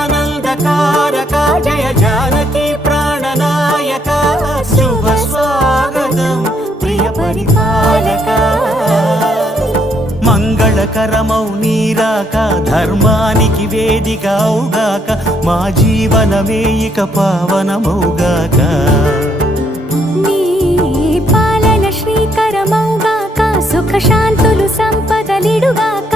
జగదానందకారక జయ జానకి ప్రాణనాయక శుభ స్వాగతం ప్రియ పరిపాలక మంగళకరమౌ నీరాక ధర్మానికి వేదిక అవుగాక మా జీవనమే ఇక పావనమౌగాక నీ పాలన శ్రీకరమౌగాక సుఖ శాంతులు సంపదలిడుగాక